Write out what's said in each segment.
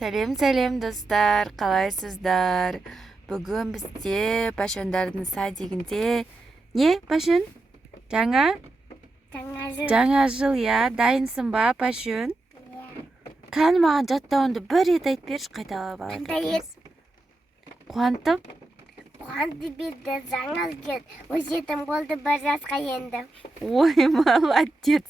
Сәлем достар, қалайсыздар? Бүгін бізде Пашондардың садигінде не, Пашон? Жаңа? Жаңа жыл, я. Дайынсың ба, Пашон? Кәні маған жаттауынды бір рет айтып берші, қайталап алады. Қандай ет? Қуантып? Қуантып берді, жаңа жыл. Өсетім болды, бір жасқа енді. Ой, молодец.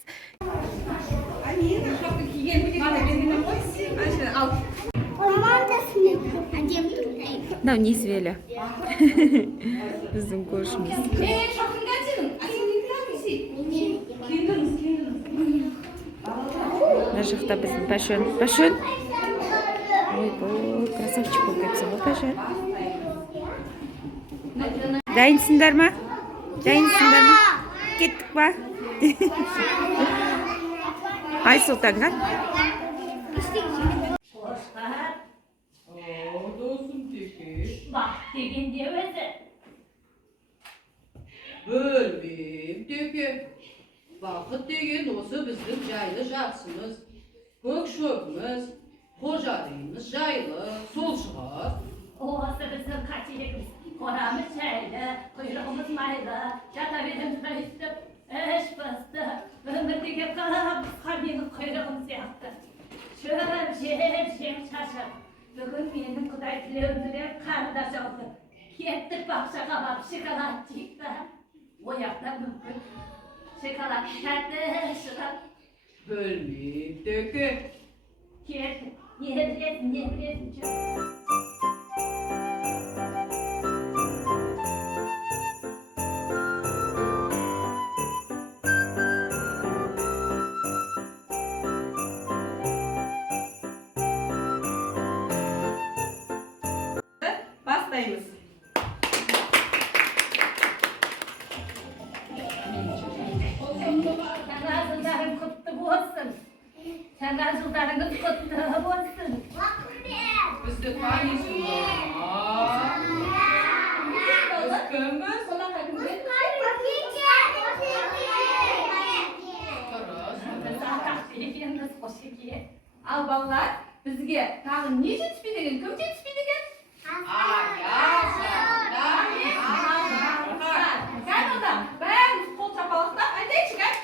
Мынау несібелі. Біздің көршіміз. Мына жақта біздің Пашон. Пашон? Ой, красавчик болып кетсің ғой, Пашон. Дайынсыңдар ма? Дайынсыңдар ма? Кеттік па? Айсултанға? Bak degende özü. Bölmeyim dege. Vakit degen осы біздің жайлы жақсымыз. Көк шөбіміз, қожалығымыз жайлы, сол шығар. Осы біздің қателігіміз. Қорамыз жайлы, құйрығымыз майлы, жата бетімізді үстіп, іш басты. Өмірдегі қысқа менің құйрығым сияқты. Шөп жем шашып. Бүгін менің құдай тілеуімді қарындас алды. Кеттік бақшаға барып шоколад жейді. Ояқта мүмкін шоколад тәтті шығар. Бөлмейім деге. Кеттік, не білесің жүр. Бастаймыз. Жаңа жылдарың құтты болсын. Жаңа жылдарыңыз құтты болсын. Бізді танисыңдар. Біз кімбіз? Ал балалар, бізге тағы не жетіспейді екен? Кім жетіспейді екен? Кәдімді, бәріміз қол шапалақтап айтайықшы, кәд?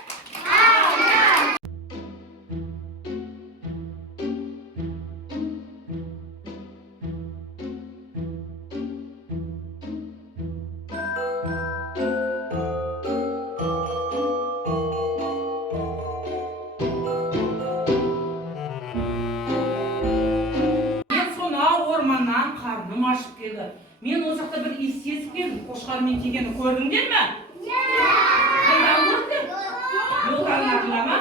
Мен сонау орманнан қарным ашып келді. Мен ол жақта бір иіс сезіп келдім. Қошқармен тигенін көрдіңдер ме? Қайда көрдіңдер? Жолдардың артында ма?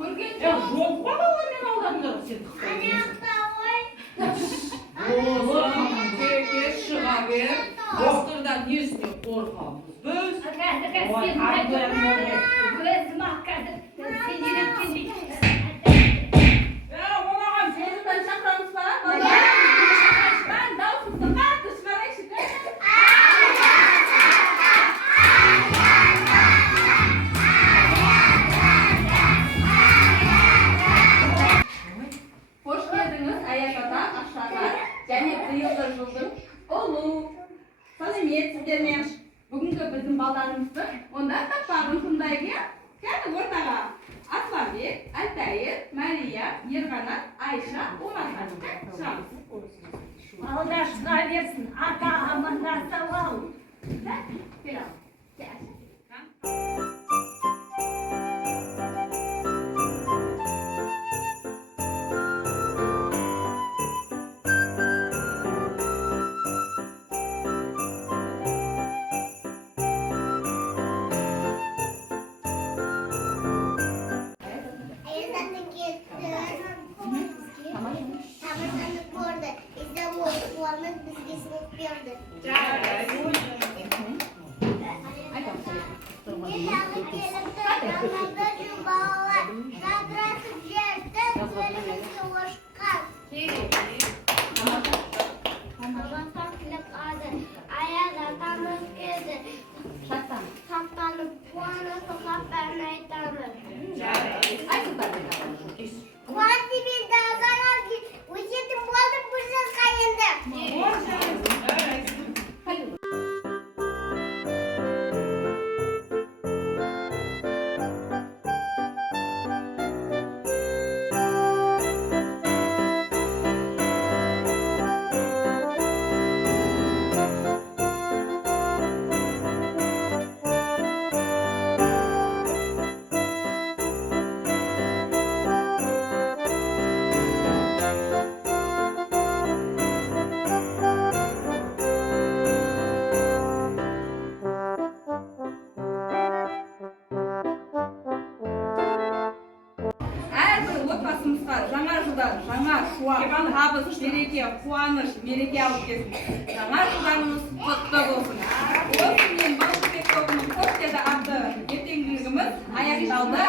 Көрген Жоқ қой балалар мен алдадыңдар. Сен Деге шыға бер. Доқтырдан несіне қорқамыз біз? Өзім ақ қазір сен үйреткендей. оған жолдан шақырамыз ба? Балалар, мен даусымды қатты шығарайықшы. Қош келдіңіз Аяз ата, Ақшаға және биылғы жылдың ұлы. Сәлеметсіздер ме? Бүгінгі біздің балдарымызды онда таппағын тыңдайық, иә? Кәді ортаға Асланбек, Алтайыр, Мария, Ерғанат, Айша, Омархан. Шығамыз. Алда шыға берсін, ата амандасып ал. Кел ал. Ayazatın gitti. Tamamını gördü. İzle bu kulağını bizge sınıf gördü. Gelip yanında cumbalar. Zadratıp yerden söylemesi hoşkan. Allah'tan kilip aldı. Ayaz atamız geldi. Saptanıp puanı sokak vermeyi tanır. Kuanti bir daha zarar жаңа шуақ, табыс, береке, қуаныш, мереке алып келсін. Жаңа жылдарыңыз құтты болсын. Осымен Балқыбек тобының кофтеда атты ертеңгілігіміз аяқталды.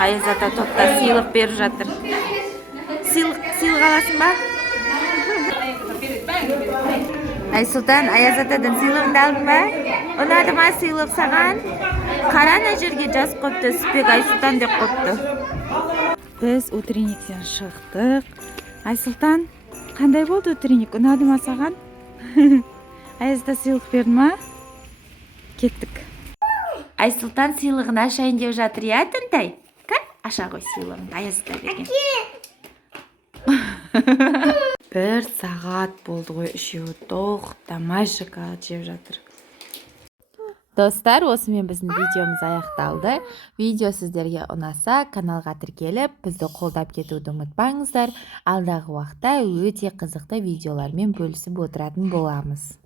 Аяз ата топта сыйлық беріп жатыр. Сыйлық аласың ба? Айсултан, Аяз атадан сыйлығыңды алдың ба? Ұнады ма сыйлық саған? Қара ана жерге жазып қойыпты, Сүпек Айсултан деп қойыпты. Біз утренниктен шықтық. Айсултан, қандай болды утренник? Ұнады ма саған? Аяз ата сыйлық берді ма? Кеттік. Айсултан сыйлығын ашайын деп жатыр, я, Тынтай? Аша ғой сыйлығын, Аяз ата берген. 1 сағат болды ғой, үшеуі тоқтамай шоколад жеп жатыр. Достар, осымен біздің видеомыз аяқталды. Видео сіздерге ұнаса, каналға тіркеліп, бізді қолдап кетуді ұмытпаңыздар. Алдағы уақытта өте қызықты видеолармен бөлісіп отыратын боламыз.